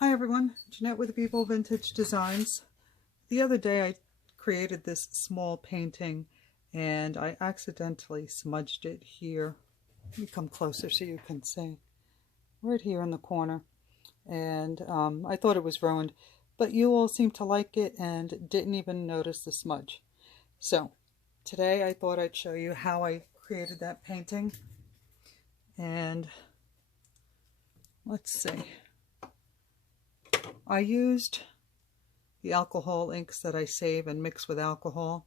Hi everyone, Jeanette with People Vintage Designs. The other day I created this small painting and I accidentally smudged it here. Let me come closer so you can see. Right here in the corner. And I thought it was ruined, but you all seemed to like it and didn't even notice the smudge. So today I thought I'd show you how I created that painting. And let's see. I used the alcohol inks that I save and mix with alcohol,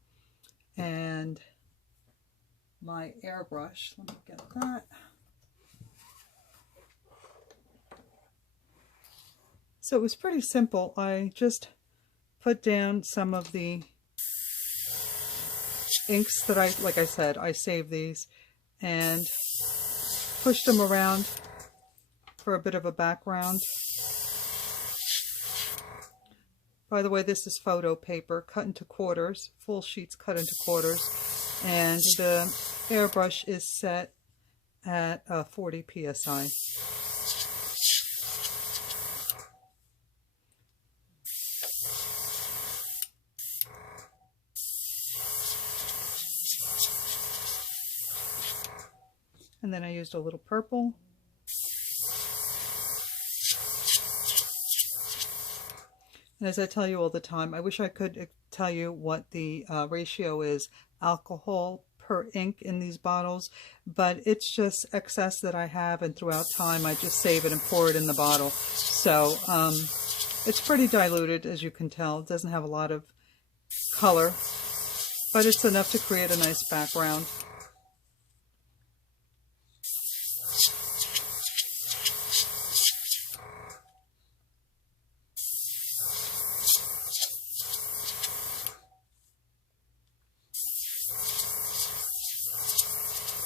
and my airbrush. Let me get that. So it was pretty simple. I just put down some of the inks that like I said, I save these and pushed them around for a bit of a background. By the way, this is photo paper cut into quarters, full sheets cut into quarters, and the airbrush is set at 40 psi. And then I used a little purple. And as I tell you all the time, I wish I could tell you what the ratio is alcohol per ink in these bottles, but it's just excess that I have, and throughout time I just save it and pour it in the bottle. So it's pretty diluted, as you can tell. It doesn't have a lot of color, but it's enough to create a nice background.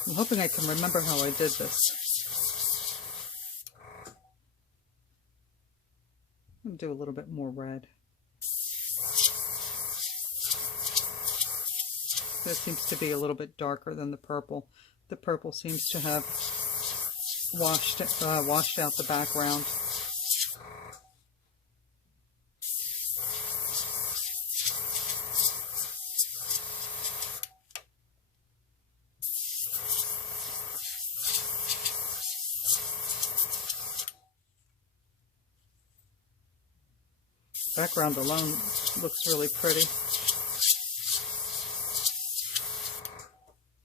I'm hoping I can remember how I did this. I'm going to do a little bit more red. This seems to be a little bit darker than the purple. The purple seems to have washed out the background. Background alone looks really pretty.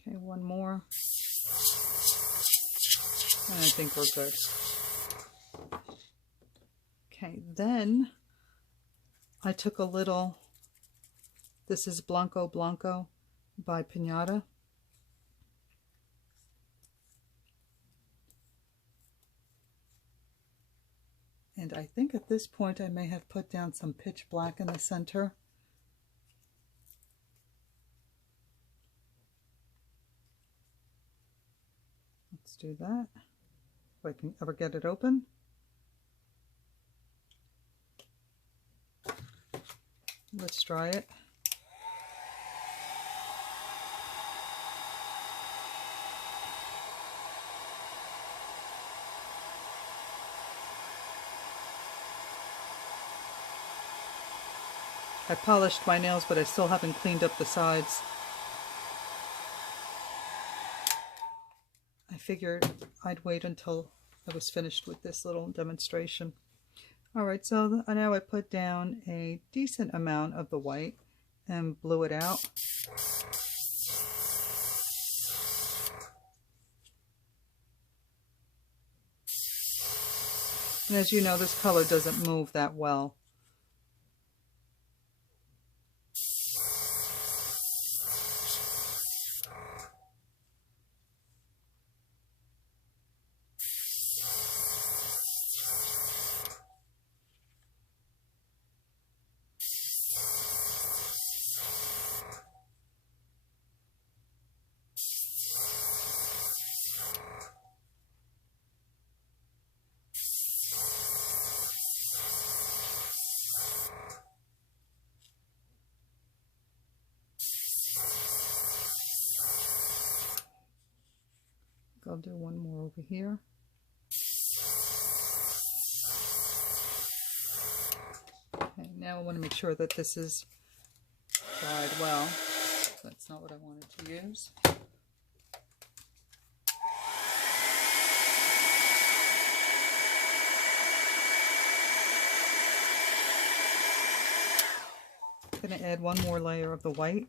Okay, one more. And I think we're good. Okay, then I took a little, this is Blanco Blanco by Pinata. And I think at this point I may have put down some pitch black in the center. Let's do that, if I can ever get it open. Let's try it. I polished my nails, but I still haven't cleaned up the sides. I figured I'd wait until I was finished with this little demonstration. Alright, so now I put down a decent amount of the white and blew it out. And as you know, this color doesn't move that well. I'll do one more over here. Now I want to make sure that this is dried well. That's not what I wanted to use. I'm going to add one more layer of the white.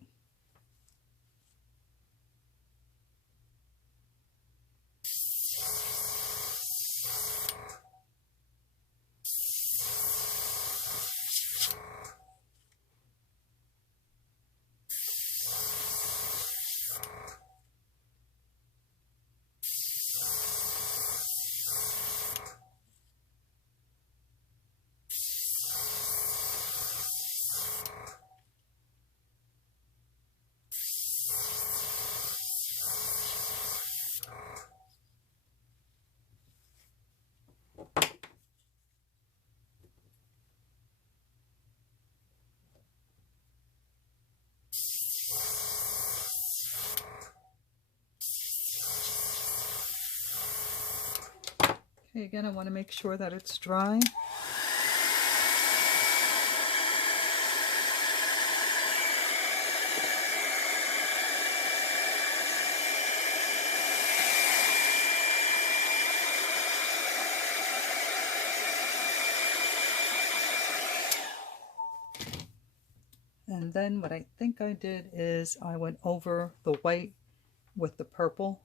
Okay, again, I want to make sure that it's dry. And then what I think I did is I went over the white with the purple.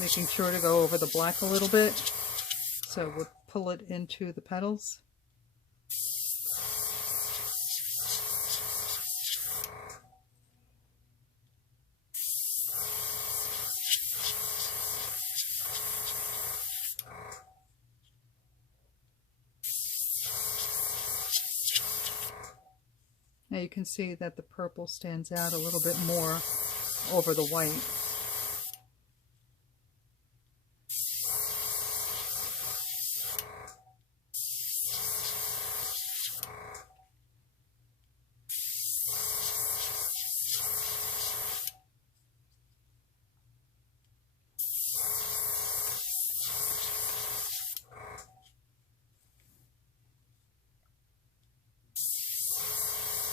Making sure to go over the black a little bit. So we'll pull it into the petals. Now you can see that the purple stands out a little bit more over the white.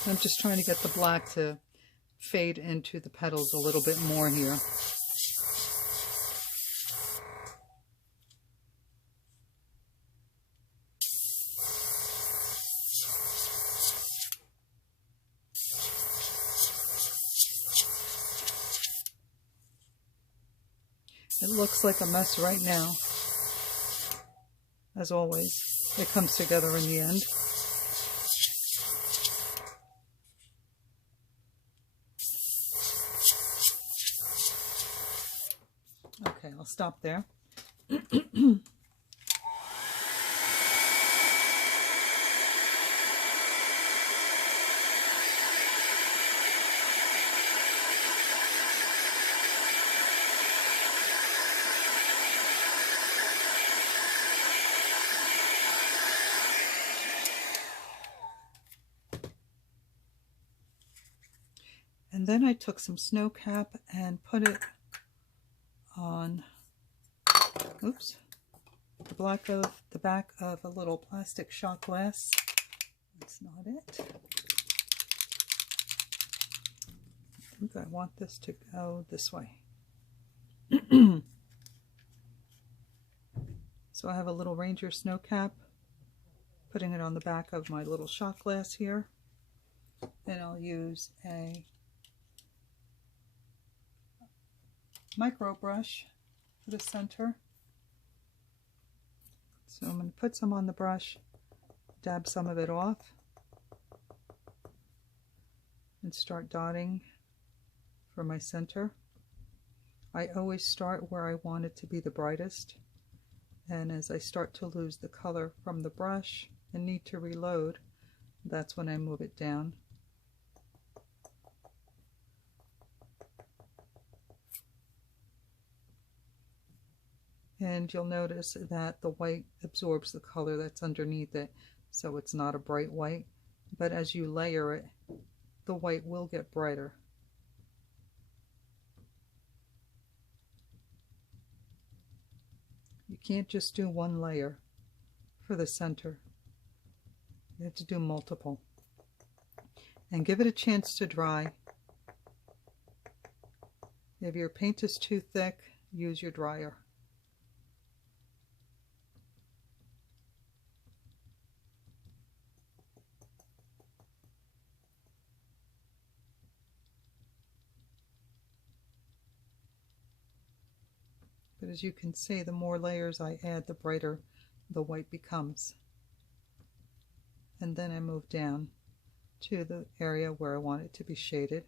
I'm just trying to get the black to fade into the petals a little bit more here. It looks like a mess right now. As always, it comes together in the end. Okay, I'll stop there. And then I took some snow cap and put it on, oops, the back of a little plastic shot glass. That's not it. I think I want this to go this way. So I have a little Ranger snow cap, putting it on the back of my little shot glass here. And I'll use a micro brush for the center. So I'm going to put some on the brush, dab some of it off, and start dotting for my center. I always start where I want it to be the brightest, and as I start to lose the color from the brush and need to reload, that's when I move it down. And you'll notice that the white absorbs the color that's underneath it, so it's not a bright white. But as you layer it, the white will get brighter. can't just do one layer for the center. You have to do multiple. And give it a chance to dry. If your paint is too thick, use your dryer. But as you can see, the more layers I add, the brighter the white becomes. And then I move down to the area where I want it to be shaded,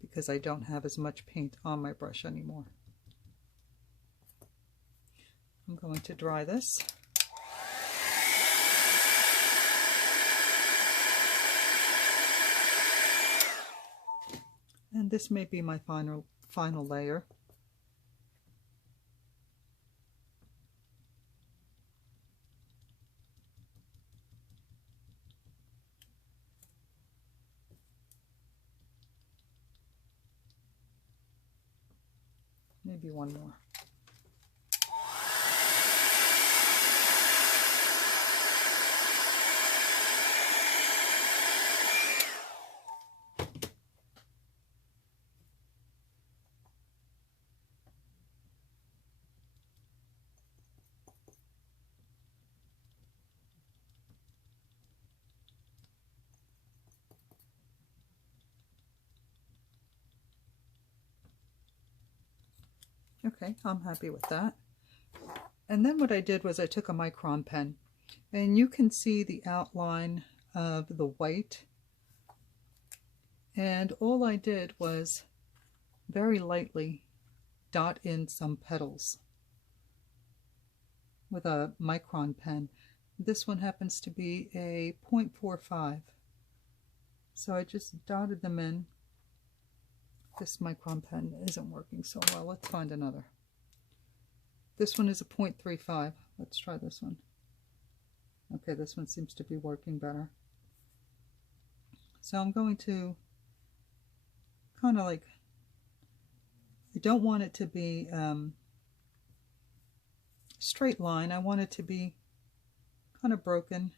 because I don't have as much paint on my brush anymore. I'm going to dry this. And this may be my final layer. Maybe one more. Okay, I'm happy with that. And then what I did was I took a Micron pen, and you can see the outline of the white. And all I did was very lightly dot in some petals with a Micron pen. This one happens to be a 0.45. So I just dotted them in. This Micron pen isn't working so well. Let's find another. This one is a 0.35. Let's try this one. Okay, this one seems to be working better. So I'm going to kind of like, I don't want it to be straight line. I want it to be kind of broken.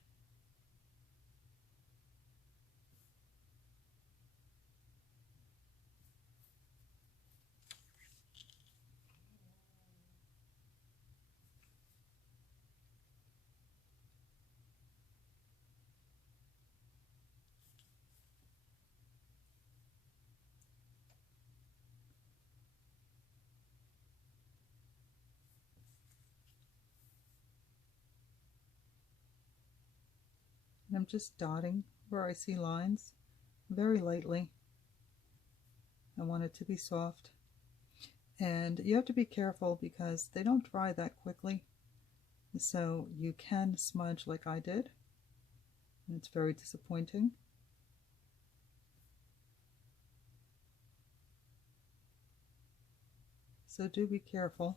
And I'm just dotting where I see lines very lightly. I want it to be soft. And you have to be careful because they don't dry that quickly. So you can smudge like I did. And it's very disappointing. So do be careful.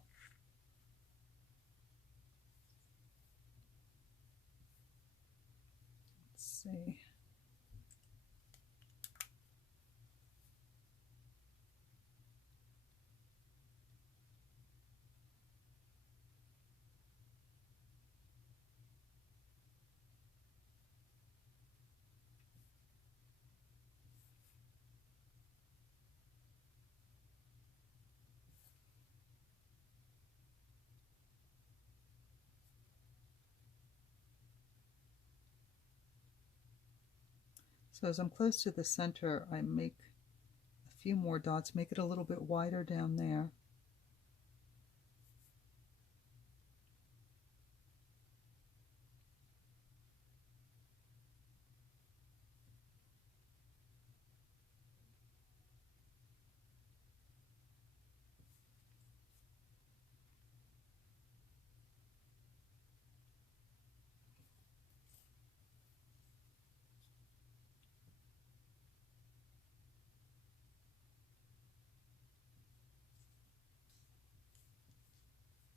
See. So as I'm close to the center, I make a few more dots, make it a little bit wider down there.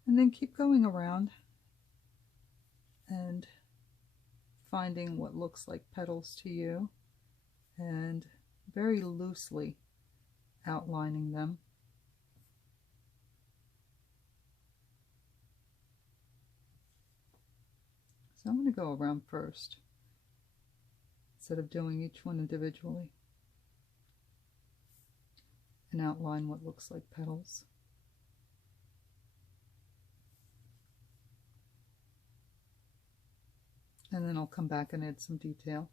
And then keep going around and finding what looks like petals to you and very loosely outlining them. So I'm going to go around first, instead of doing each one individually, and outline what looks like petals. And then I'll come back and add some detail.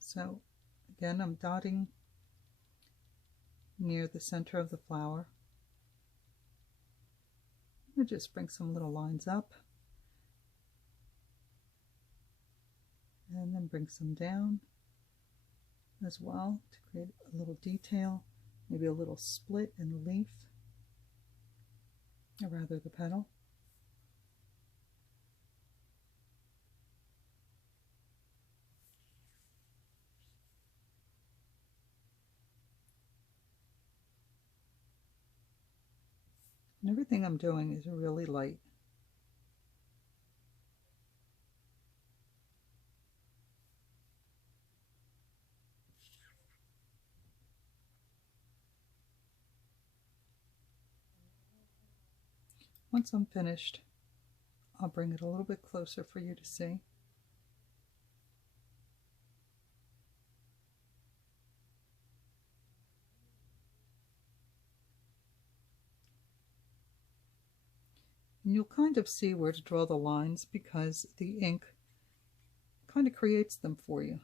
So again, I'm dotting near the center of the flower. I'm going to just bring some little lines up, and then bring some down as well to create a little detail, maybe a little split in the leaf, or rather the petal. And everything I'm doing is really light. Once I'm finished, I'll bring it a little bit closer for you to see. And you'll kind of see where to draw the lines because the ink kind of creates them for you.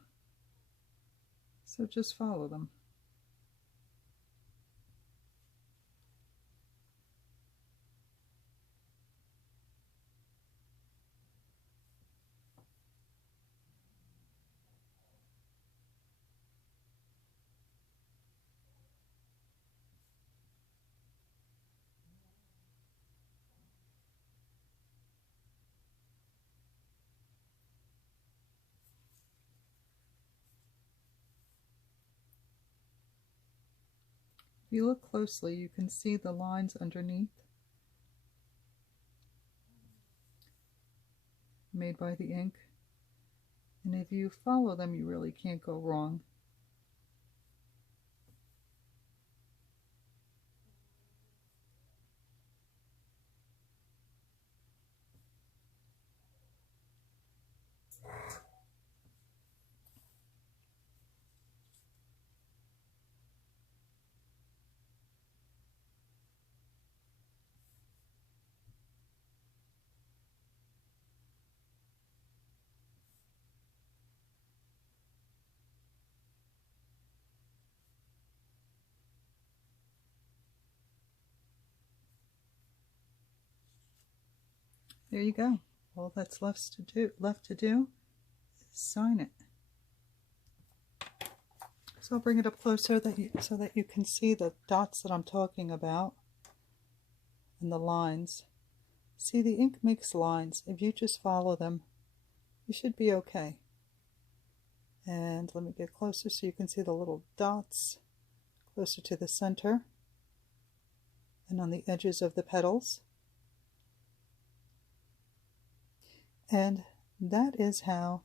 So just follow them. If you look closely, you can see the lines underneath made by the ink. And if you follow them, you really can't go wrong. There you go. All that's left to do is sign it. So I'll bring it up closer so that you can see the dots that I'm talking about and the lines. See, the ink makes lines. If you just follow them, you should be okay. And let me get closer so you can see the little dots closer to the center and on the edges of the petals. And that is how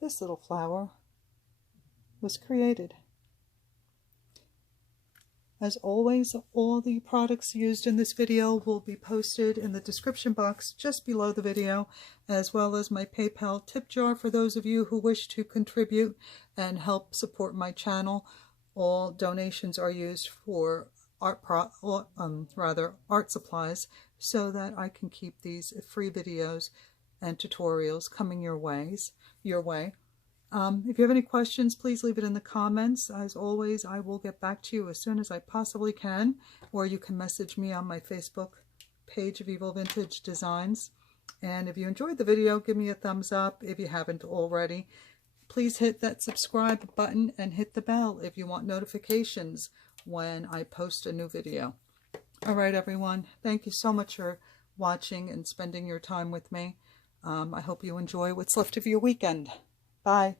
this little flower was created. As always, all the products used in this video will be posted in the description box just below the video, as well as my PayPal tip jar for those of you who wish to contribute and help support my channel. All donations are used for art supplies so that I can keep these free videos and tutorials coming your way. If you have any questions, please leave it in the comments. As always, I will get back to you as soon as I possibly can, or you can message me on my Facebook page of Evil Vintage Designs. And if you enjoyed the video, give me a thumbs up if you haven't already. Please hit that subscribe button and hit the bell if you want notifications when I post a new video. All right, everyone. Thank you so much for watching and spending your time with me. I hope you enjoy what's left of your weekend. Bye.